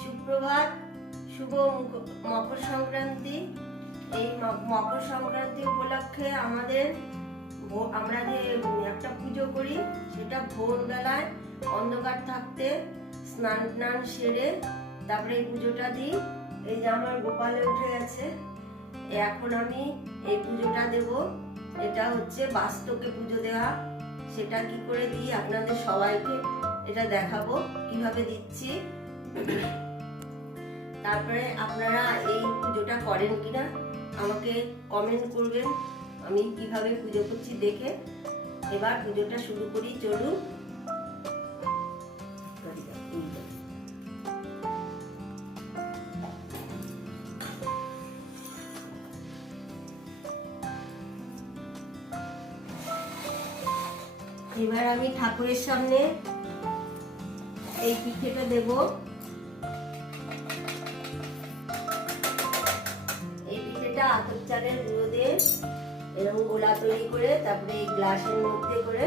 সুপ্রভাত, শুভ মকর সংক্রান্তি। এই মকর সংক্রান্তি উপলক্ষে আমাদের আমরা যে একটা পুজো করি, সেটা ভোরবেলায় অন্ধকার থাকতে স্নান টান সেরে তারপরে এই পুজোটা দিই। এই যে আমার গোপালে উঠে গেছে এখন আমি এই পুজোটা দেব। এটা হচ্ছে বাস্তকে পুজো দেওয়া। সেটা কি করে দিই আপনাদের সবাইকে এটা দেখাবো। কীভাবে দিচ্ছি? তারপরে আপনারা এই পুজোটা করেন কিনা আমাকে কমেন্ট করবেন। আমি কীভাবে পুজো করছি দেখে এবার পুজোটা শুরু করি, চলুন। এবার আমি ঠাকুরের সামনে এই পিঠেটা দেব। চালের গুঁড়ো দিয়ে এরকম গোলা তৈরি করে তারপরে এই গ্লাসের মধ্যে করে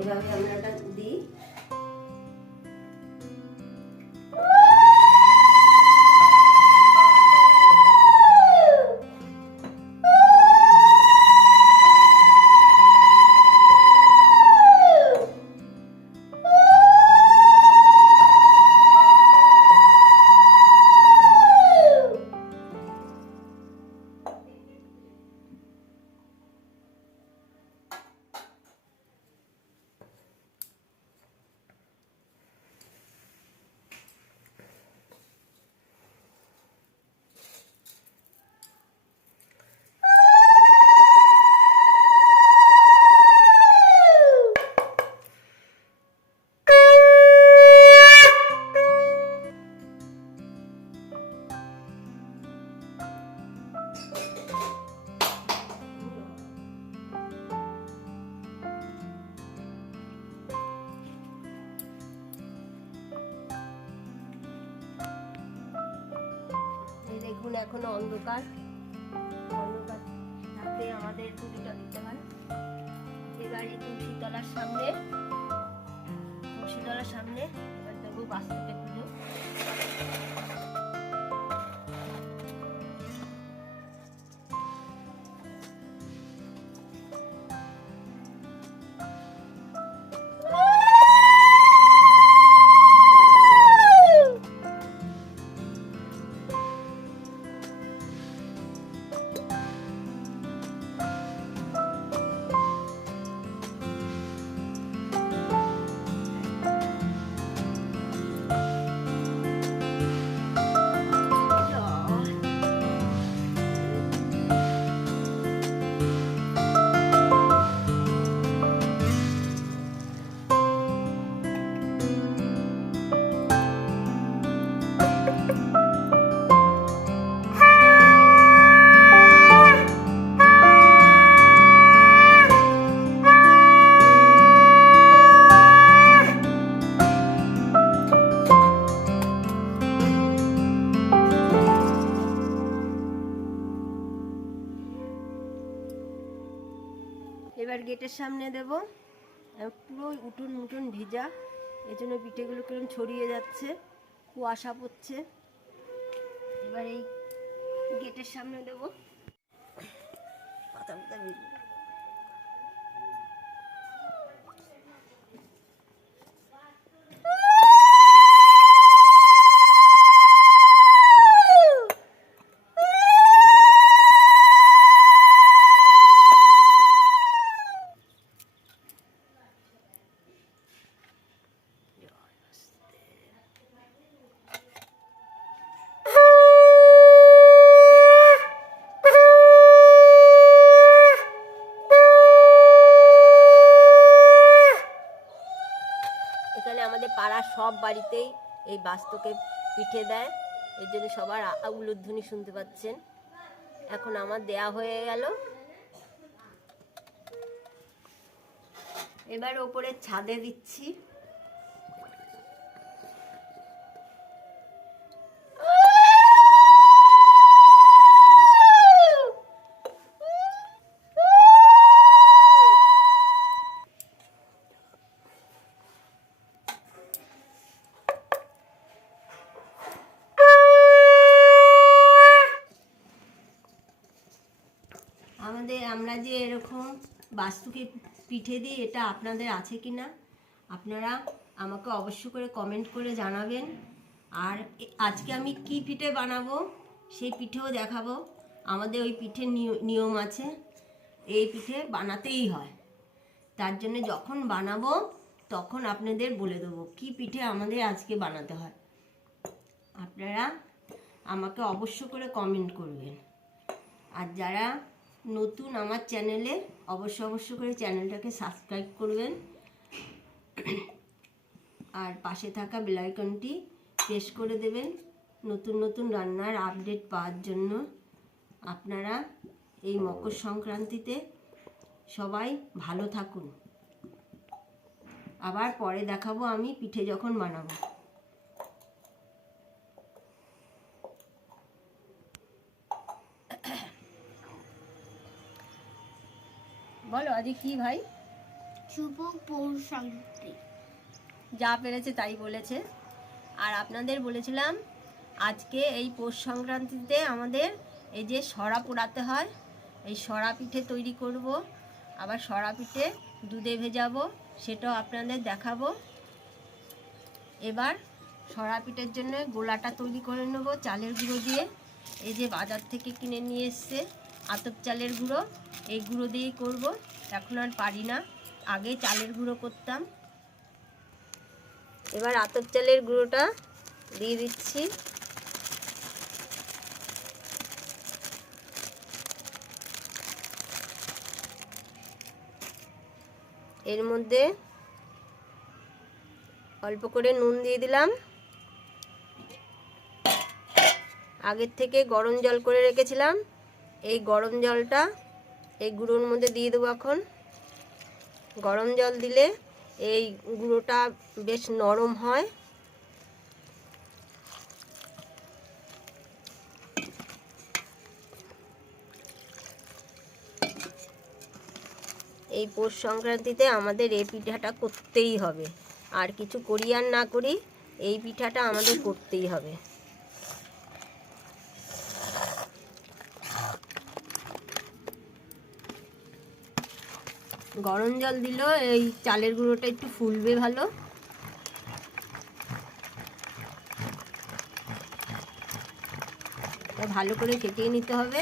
এভাবে আমরা ওটা দিই। এখনও অন্ধকার। অন্ধকার। রাতে আমাদের পুজোটা দিতে হয়। এবার এই তুলসীতলার সামনে তুলসীতলার সামনে এবার দেবো বাস্তবে পুরো উঠুন, মুঠুন ভিজা। এই জন্য পিঠেগুলো কিরম ছড়িয়ে যাচ্ছে, কুয়াশা পড়ছে। এবার এই গেটের সামনে দেবো। পাতা পাতা পাড়ার সব বাড়িতেই এই বাস্তুকে পিঠে দেয়। এর জন্য সবার উলুধ্বনি শুনতে পাচ্ছেন। এখন আমার দেয়া হয়ে গেল। এবার ওপরে ছাদে দিচ্ছি। এরকম বাস্তুকে পিঠে দিই এটা আপনাদের আছে কি না আপনারা আমাকে অবশ্য করে কমেন্ট করে জানাবেন। আর আজকে আমি কি পিঠে বানাবো, সেই পিঠেও দেখাবো। আমাদের ওই পিঠের নিয়- নিয়ম আছে, এই পিঠে বানাতেই হয়। তার জন্য যখন বানাবো, তখন আপনাদের বলে দেবো কি পিঠে আমাদের আজকে বানাতে হয়। আপনারা আমাকে অবশ্য করে কমেন্ট করবেন। আর যারা নতুন আমার চ্যানেলে অবশ্য অবশ্য করে চ্যানেলটাকে সাবস্ক্রাইব করবেন। আর পাশে থাকা বেলাইকনটি প্রেস করে দেবেন। নতুন নতুন রান্নার আপডেট পাওয়ার জন্য আপনারা এই মকর সংক্রান্তিতে সবাই ভালো থাকুন। আবার পরে দেখাবো আমি পিঠে যখন বানাবো। বলো আজকে কি ভাই? শুভ পৌষ সংক্রান্তি যা পেরেছে তাই বলেছে। আর আপনাদের বলেছিলাম আজকে এই পৌষ সংক্রান্তিতে আমাদের এই যে সরা পোড়াতে হয় এই সরা পিঠে তৈরি করব। আবার সরা পিঠে দুধে ভেজাবো সেটাও আপনাদের দেখাবো। এবার সরা পিঠের জন্য গোলাটা তৈরি করে নেব চালের গুঁড়ো দিয়ে। এই যে বাজার থেকে কিনে নিয়ে এসছে। আতপ চালের গুঁড়ো, এই গুঁড়ো দিয়েই করব। এখন আর পারি না। আগে চালের গুঁড়ো করতাম। এবার আতপ চালের গুঁড়োটা দিয়ে দিচ্ছি। এর মধ্যে অল্প করে নুন দিয়ে দিলাম। আগের থেকে গরম জল করে রেখেছিলাম। এই গরম জলটা এই গুঁড়োর মধ্যে দিয়ে দেবো এখন। গরম জল দিলে এই গুঁড়োটা বেশ নরম হয়। এই পৌষ সংক্রান্তিতে আমাদের এই পিঠাটা করতেই হবে। আর কিছু করি আর না করি, এই পিঠাটা আমাদের করতেই হবে। গরম জল দিল এই চালের গুঁড়োটা একটু ফুলবে ভালো। ভালো করে ফেটিয়ে নিতে হবে।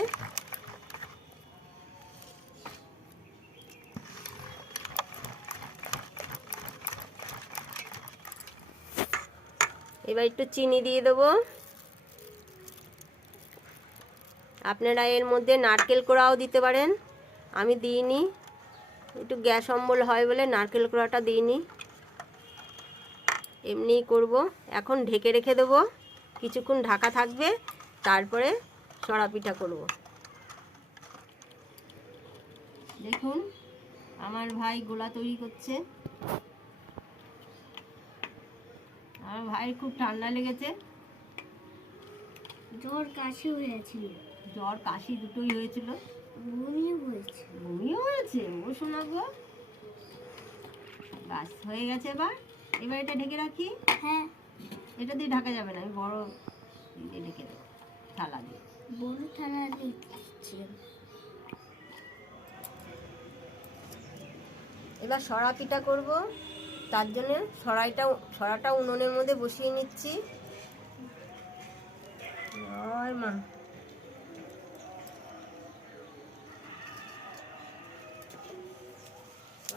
এবার একটু চিনি দিয়ে দেবো। আপনারা এর মধ্যে নারকেল কোড়াও দিতে পারেন। আমি দিইনি। একটু গ্যাস অম্বল হয় বলে নারকেল কোড়াটা দিইনি। এমনিই করব। এখন ঢেকে রেখে দেবো। কিছুক্ষণ ঢাকা থাকবে তারপরে সরা পিঠা করব। দেখুন আমার ভাই গোলা তৈরি করছে। আমার ভাইয়ের খুব ঠান্ডা লেগেছে। জ্বর কাশি হয়েছিল। জ্বর কাশি দুটোই হয়েছিল। বমিও হয়েছে ও শোনাবো বাস হয়ে গেছে এবার। এবার এটা ঢেকে রাখি। হ্যাঁ। এটা দিয়ে ঢাকা যাবে না আমি বড় ই দিয়ে ঢেকে দেবো থালা দিয়ে। বড় থানা দিচ্ছি। এবার সরা পিঠা করব তার জন্য সরাইটা সরাটা উনুনের মধ্যে বসিয়ে নিচ্ছি। জয় মা।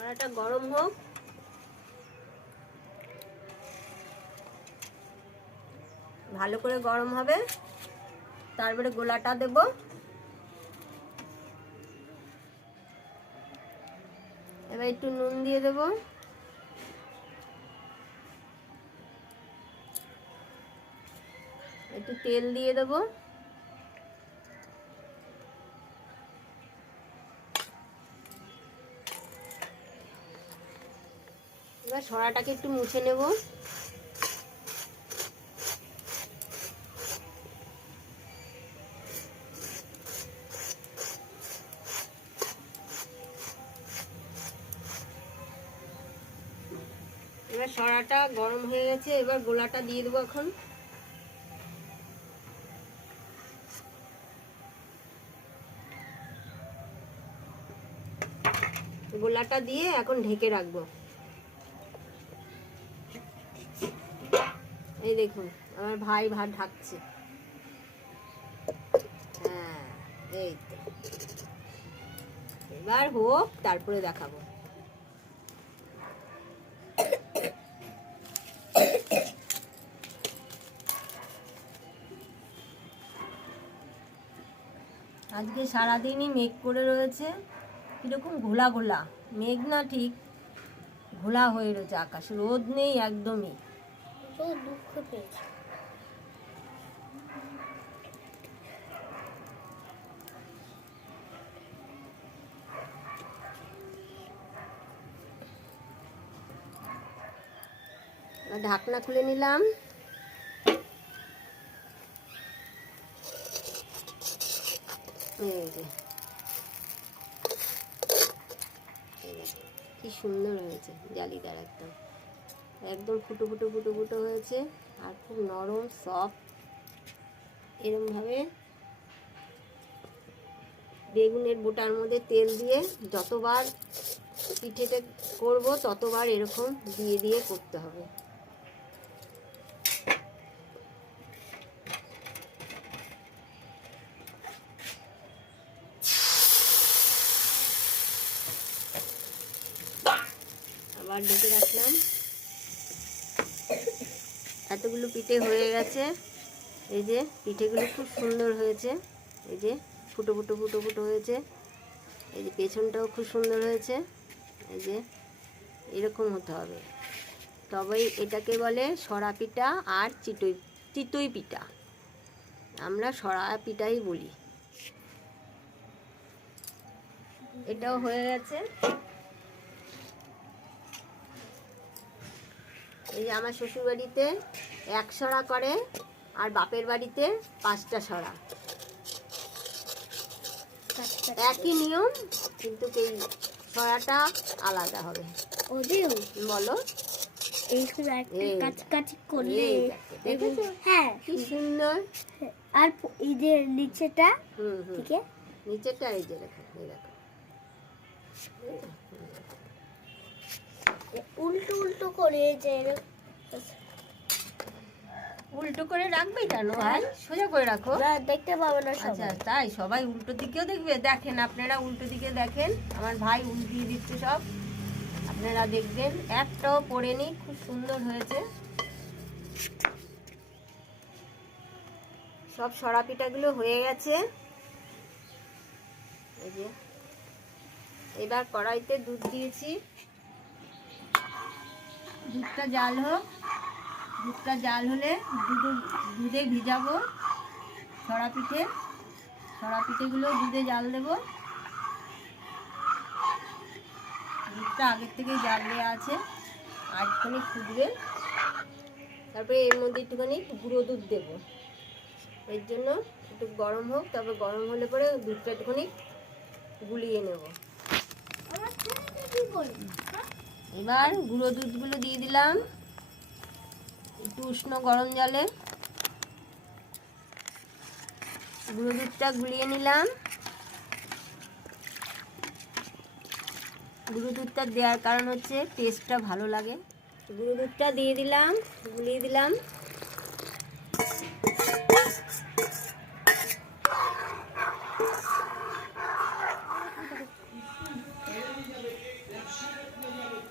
সরাটা গরম হোক। ভালো করে গরম হবে। তারপরে গোলাটা দেবো। এবার একটু নুন দিয়ে দেবো। একটু তেল দিয়ে দেবো। এবার সরাটাকে একটু মুছে নেব। এবার সরাটা গরম হয়ে গেছে, এবার গোলাটা দিয়ে দেবো এখন। গোলাটা দিয়ে এখন ঢেকে রাখব। দেখুন, আমার ভাই ভাত ঢাকছে। হ্যাঁ এই তো। এবার হোক, তারপরে দেখাবো। আজকে সারাদিনই মেঘ করে রয়েছে। কীরকম ঘোলা ঘোলা। মেঘ না ঠিক, ঘোলা হয়ে রয়েছে আকাশ। রোদ নেই একদমই। তো দুঃখ পেয়েছে। ঢাকনা খুলে নিলাম। কি সুন্দর হয়েছে জালিদার একদম। একদম ফুটো ফুটো ফুটো ফুটো হয়েছে আর খুব নরম সফট এরমভাবে বেগুনের বোটার মধ্যে তেল দিয়ে যতবার পিঠেটা করব, ততবার এরকম দিয়ে দিয়ে করতে হবে। আবার ঢেকে রাখলাম। এতগুলো পিঠে হয়ে গেছে। এই যে, পিঠেগুলো খুব সুন্দর হয়েছে। এই যে, ফুটো ফুটো ফুটো ফুটো হয়েছে। এই যে, পেছনটাও খুব সুন্দর হয়েছে। এই যে, এরকম হতে হবে। তবেই এটাকে বলে সরা পিঠা আর চিতই চিতই পিঠা। আমরা সরা পিঠাই বলি। এটাও হয়ে গেছে। এই যে আমার শ্বশুর বাড়িতে এক সরা করে আর বাপের বাড়িতে পাঁচটা সরা একই নিয়ম কিন্তু এই সরাটা আলাদা হবে। বলো? হ্যাঁ আর এই যে নিচেটা নিচেরটা এই যে দেখো। উল্টো উল্টো করে যে উল্টো করে রাখবে কেন? ভাই সোজা করে রাখো। দেখতে পাবো না আচ্ছা তাই সবাই উল্টো দিকেও দেখবে? দেখেন আপনারা উল্টো দিকে দেখেন। আমার ভাই উল্টিয়ে দিচ্ছে সব। আপনারা দেখবেন একটাও পড়েনি খুব সুন্দর হয়েছে। সব সরা পিঠাগুলো হয়ে গেছে। এই যে এবার কড়াইতে দুধ দিয়েছি। দুধটা জাল হোক। দুধটা জাল হলে দুধে দুধে ভিজাবো ছড়া পিঠে। ছড়া পিঠেগুলো দুধে জাল দেবো। দুধটা আগের থেকেই জাল দেওয়া আছে। আর একটুখানি ফুটবে। তারপরে এর মধ্যে একটুখানি গুঁড়ো দুধ দেবো। এর জন্য একটু গরম হোক তারপর গরম হলে পরে দুধটা একটুখানি গুলিয়ে নেব। এবার গুঁড়ো দুধগুলো দিয়ে দিলাম। একটু উষ্ণ গরম জলে। গুঁড়ো দুধটা গুলিয়ে নিলাম। গুঁড়ো দুধটা দেওয়ার কারণ হচ্ছে টেস্টটা ভালো লাগে। গুঁড়ো দুধটা দিয়ে দিলাম, গুলিয়ে দিলাম।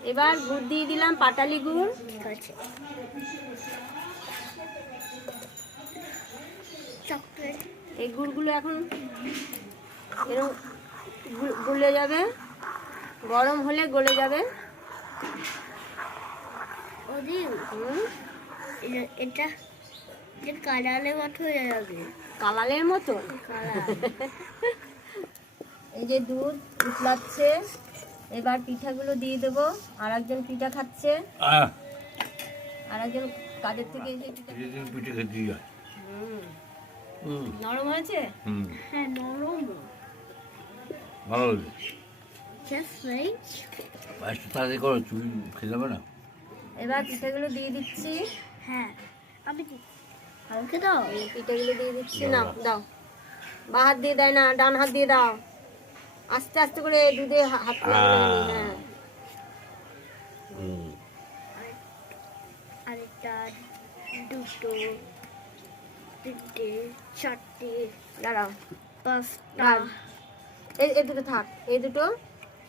এবার গুড় দিয়ে দিলাম পাটালি গুড়। এই গুড়গুলো এখন এরকম গলে যাবে। গরম হলে গলে যাবে। এটা- যে মতো হয়ে যাবে। কালালের মতো? এই যে দুধ উতলাচ্ছে। এবার পিঠাগুলো দিয়ে দেবো। আর একজন পিঠা খাচ্ছে। আর একজন কাদের থেকে পিঠা খেতে নরম হয়েছে? হ্যাঁ নরম। ভালো তাড়াতাড়ি করো যাবে না? এবার পিঠাগুলো দিয়ে দিচ্ছি। হ্যাঁ আমি দিচ্ছি। দাও। পিঠাগুলো দিয়ে দিচ্ছি। না দাও। বা হাত দিয়ে দেয় না ডান হাত দিয়ে দাও। আস্তে আস্তে করে দুধে হাত হ্যাঁ। আরেকটা দুটো তিনটে চারটে দাঁড়াও। পাঁচটা। এই এই দুটো থাক এই দুটো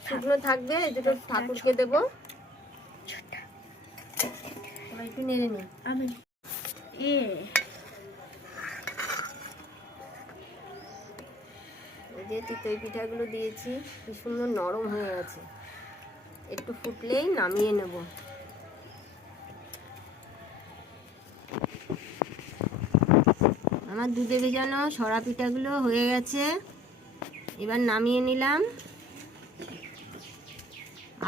শুকনো থাকবে এই দুটো ঠাকুরকে দেবো। ছটা। এবার একটু নেড়ে নি। আমি এ যে চিতই পিঠাগুলো দিয়েছি, কি সুন্দর নরম হয়ে গেছে। একটু ফুটলেই নামিয়ে নেব। আমার দুধে ভেজানো সরা পিঠাগুলো হয়ে গেছে। এবার নামিয়ে নিলাম।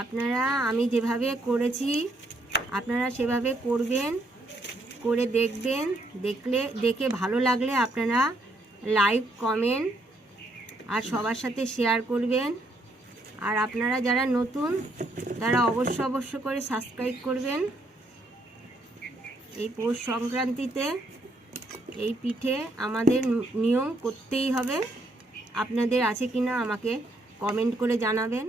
আপনারা, আমি যেভাবে করেছি, আপনারা সেভাবে করবেন, করে দেখবেন। দেখলে, দেখে ভালো লাগলে আপনারা লাইক, কমেন্ট আর সবার সাথে শেয়ার করবেন। আর আপনারা যারা নতুন, তারা অবশ্য অবশ্য করে সাবস্ক্রাইব করবেন। এই পৌষ সংক্রান্তিতে এই পিঠে আমাদের নিয়ম করতেই হবে। আপনাদের আছে কিনা আমাকে কমেন্ট করে জানাবেন।